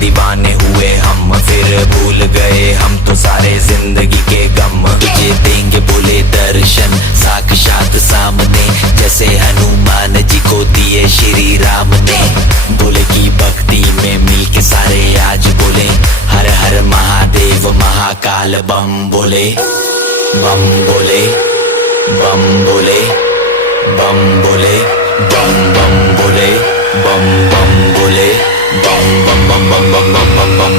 दीवाने हुए हम, फिर भूल गए हम तो सारे जिंदगी के गम। तुझे देंगे बोले दर्शन साक्षात सामने, जैसे हनुमान जी को दिए श्री राम ने। बोले की भक्ति में मिलके सारे आज बोले, हर हर महादेव महाकाल बम बोले। बम बोले, बम बोले, बम बोले, बम बम बोले, बम बम बोले, बम बम बम बम बम बम बम बम